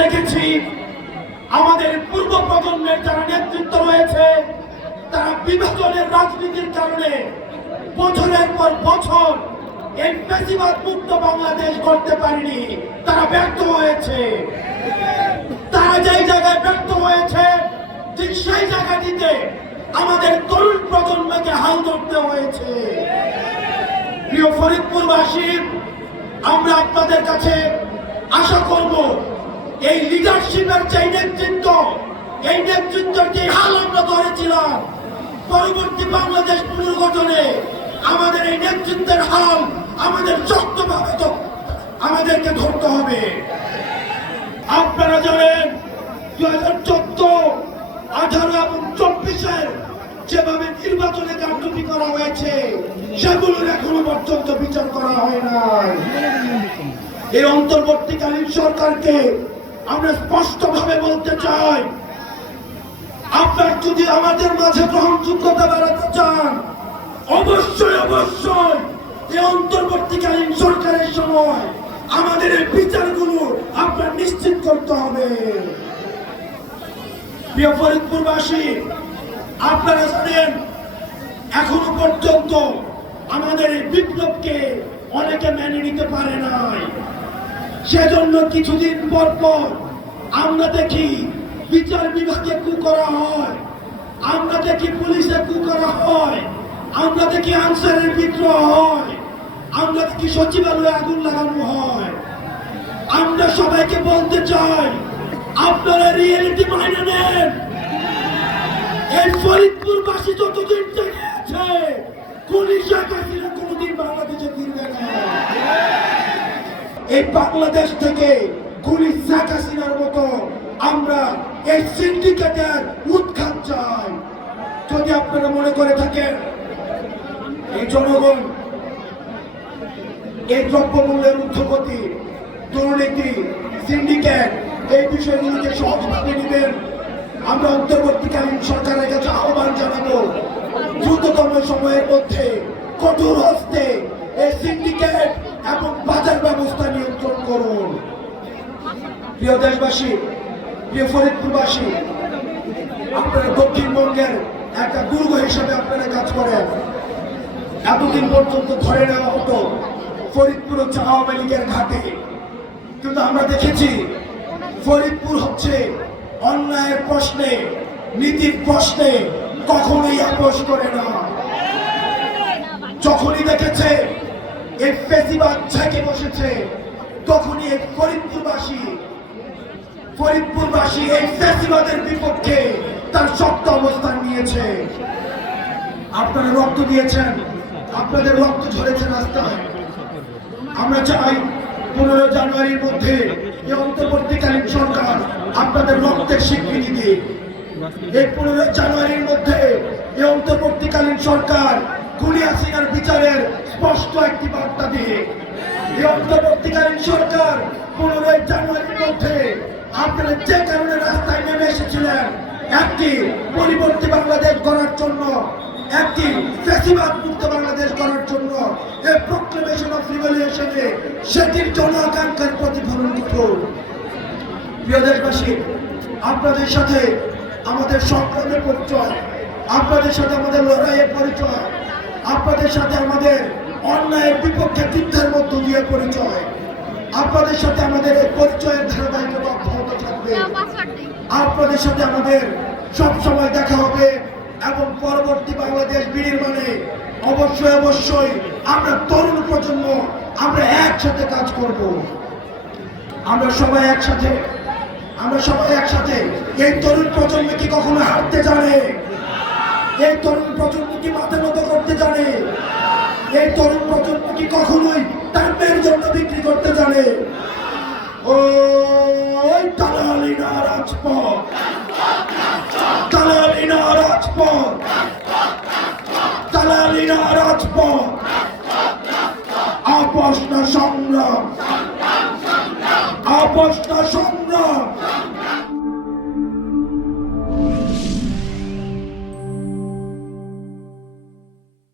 দেখেছি আমাদের পূর্ব প্রজন্মের যারা নেতৃত্ব রয়েছে তারা বিভাজনের রাজনীতির কারণে বছরের পর বছর এই ফ্যাসিবাদ মুক্ত বাংলাদেশ করতে পারেনি। তারা ব্যর্থ হয়েছে। তারা যেই জায়গায় ব্যর্থ হয়েছে ঠিক সেই জায়গাটিতে আমাদের তরুণ প্রজন্মকে হাল ধরতে হয়েছে। প্রিয় ফরিদপুরবাসী, আমরা আপনাদের কাছে আশা করব এই লিডারশিপের যে নেতৃত্ব, এই নেতৃত্বের যে হাল আমরা ধরেছিলাম পরবর্তী বাংলাদেশ পুনর্গঠনে, আমাদের এই নেতৃত্বের হাল আমাদের শক্তভাবে আমাদেরকে ধরতে হবে। আপনারা জানেন 2014, 18 এবং 24-এর যেভাবে নির্বাচনে কারচুপি করা হয়েছে সেগুলোর এখনো পর্যন্ত বিচার করা হয় নাই। এই অন্তর্বর্তীকালীন সরকারকে আমরা স্পষ্টভাবে বলতে চাই, আপনার যদি আমাদের মাঝে গ্রহণযোগ্যতা বাড়াতে চান অবশ্যই অবশ্যই এই অন্তর্বর্তীকালীন সরকারের সময় আমাদের এই বিচারগুলো আপনার নিশ্চিত করতে হবে। প্রিয় ফরিদপুরবাসী, আপনারা জানেন এখনো পর্যন্ত আমাদের এই বিপ্লবকে অনেকে মেনে নিতে পারে নাই। সেজন্য কিছুদিন পর পর আমরা দেখি বিচার বিভাগে কু করা হয়, আমরা দেখি পুলিশে কু করা হয়, আমরা দেখি আনসারের বিদ্রোহ হয়, আমরা দেখি সচিবালয়ে আগুন লাগানো হয়। আমরা সবাইকে বলতে চাই, আপনারা রিয়েলিটি মাইনে নেন। এই ফরিদপুরবাসী যতদিন জেগে আছে পুলিশ হাসিনা কোনোদিন বাংলাদেশে ফিরবে না। এই বাংলাদেশ থেকে পুলিশ শেখ হাসিনার মতো আমরা এই সিন্ডিকেটের উৎখাত চাই। যদি আপনারা মনে করে থাকেন এই জনগণ এই দ্রব্যমূল্যের ঊর্ধ্বগতি, দুর্নীতি, সিন্ডিকেট এই বিষয়গুলিকে সহজভাবে নেবেন, আমরা অন্তর্বর্তীকালীন সরকারের কাছে আহ্বান জানাবো দ্রুততম সময়ের মধ্যে কঠোর হস্তে এই সিন্ডিকেট এবং বাজার ব্যবস্থা নিয়ন্ত্রণ করুন। প্রিয় দেশবাসী, প্রিয় ফরিদপুরবাসী, আপনারা দক্ষিণবঙ্গের একটা দুর্গ হিসেবে আপনারা কাজ করেন। এতদিন পর্যন্ত ধরে নেওয়া হতো ফরিদপুর হচ্ছে আওয়ামী লীগের ঘাটে, কিন্তু আমরা দেখেছি ফরিদপুর হচ্ছে অন্যায়ের প্রশ্নে, নীতির প্রশ্নে কখনোই আপোষ করে না। যখনই দেখেছে এই ফ্যাসিবাদ ঝেঁকে বসেছে তখনই এই ফরিদপুরবাসী এই ফ্যাসিবাদের বিপক্ষে তার শক্ত অবস্থান নিয়েছে। আপনারা রক্ত দিয়েছেন, আপনাদের রক্ত ঝরেছে রাস্তায়। আমরা চাই 15 জানুয়ারির মধ্যে এই অন্তর্বর্তীকালীন সরকার আপনাদের রক্তের স্বীকৃতি দিক। এই 15 জানুয়ারির মধ্যে এই অন্তর্বর্তীকালীন সরকার খুনি হাসিনার বিচারের স্পষ্ট একটি বার্তা দিয়ে এই অন্তর্বর্তীকালীন সরকার 15 জানুয়ারির মধ্যে আপনারা যে কারণে রাস্তায় নেমে এসেছিলেন একটি পরিবর্তী বাংলাদেশ গড়ার জন্য, একটি ফ্যাসিবাদ মুক্ত বাংলাদেশ গড়ার জন্য, এই প্রক্লেমেশন অফ রিভলিউশনে সেটির জন্য আকাঙ্ক্ষার প্রতিফলন করুন। প্রিয় দেশবাসী, আপনাদের সাথে আমাদের সংগ্রামের পরিচয়, আপনাদের সাথে আমাদের লড়াইয়ের পরিচয়, আপনাদের সাথে আমাদের অন্যায়ের বিপক্ষে যুদ্ধের মধ্য দিয়ে পরিচয়, আপনাদের সাথে আমাদের এই পরিচয়ের ধারাবাহিকতা অব্যাহত থাকবে। আপনাদের সাথে আমাদের সবসময় দেখা হবে এবং পরবর্তী বাংলাদেশ বিনির্মাণে অবশ্যই অবশ্যই আমরা তরুণ প্রজন্ম আমরা একসাথে কাজ করব। আমরা সবাই একসাথে এই তরুণ প্রজন্ম কি কখনো হারতে জানে? এই তরুণ প্রজন্ম কি মাথা নত করতে জানে? এই তরুণ প্রজন্ম কি কখনোই তার মেয়ের জন্য বিক্রি করতে জানে? ওই দালালি না রাজপথ, দালালি না রাজপথ, দালালি না রাজপথ, আপোষ না সংগ্রাম, আপোষ